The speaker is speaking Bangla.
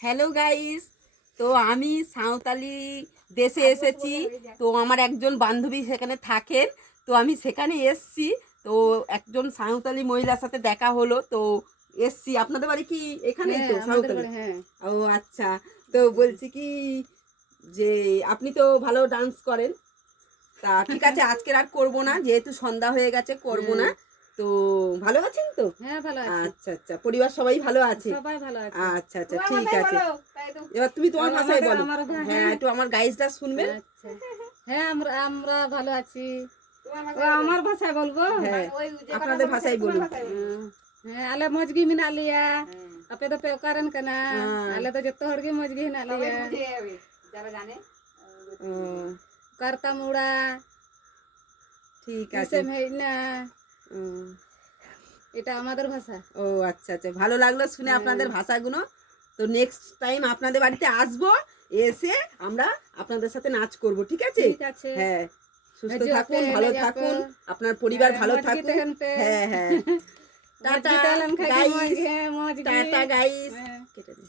হ্যালো গাইস, তো আমি সাঁওতালি দেশে এসেছি। তো আমার একজন বান্ধবী সেখানে থাকেন, তো আমি সেখানে এসছি। তো একজন সাঁওতালি মহিলার সাথে দেখা হলো, তো এসছি। আপনাদের বাড়ি কি এখানেই? তো সাঁওতালি। হ্যাঁ। ও আচ্ছা। তো বলছি কি যে আপনি তো ভালো ডান্স করেন। তা ঠিক আছে, আজকের আর করব না, যেহেতু সন্ধ্যা হয়ে গেছে করব না। তো ভালো আছেন তো? হ্যাঁ, ভালো আছি। আচ্ছা আচ্ছা, পরিবার সবাই ভালো আছে? সবাই ভালো আছে। আচ্ছা আচ্ছা, ঠিক আছে। এবার তুমি তোমার ভাষায় বলো। হ্যাঁ, একটু আমার গাইজটা শুনবেন। আচ্ছা। হ্যাঁ, আমরা আমরা ভালো আছি। আমার ভাষায় বলবো। হ্যাঁ, আপনাদের ভাষায় বলুন। হ্যাঁ, আলে মজগি মিনা লিয়া। আপে তো পে কারণ কেনা। আলে তো যত হড়গে মজগি হিনা লিয়া। যারা জানে। করতা মুড়া। ঠিক আছে। কিসে মেইনা। উম, এটা আমাদের ভাষা। ও আচ্ছা আচ্ছা, ভালো লাগলো শুনে আপনাদের ভাষাগুলো। তো নেক্সট টাইম আপনাদের বাড়িতে আসবো, এসে আমরা আপনাদের সাথে নাচ করব, ঠিক আছে? ঠিক আছে। হ্যাঁ, সুস্থ হজু থাকুন, আপে, ভালো লই আপে। থাকুন, আপনার পরিবার ভালো মজগি থাকুন। তেহেন পে। হ্যাঁ হ্যাঁ, টাটা মজগি তেলেন খাইকি গাইস, মজগি। মজগি। Tata guys. হ্যাঁ। কেটে দিন।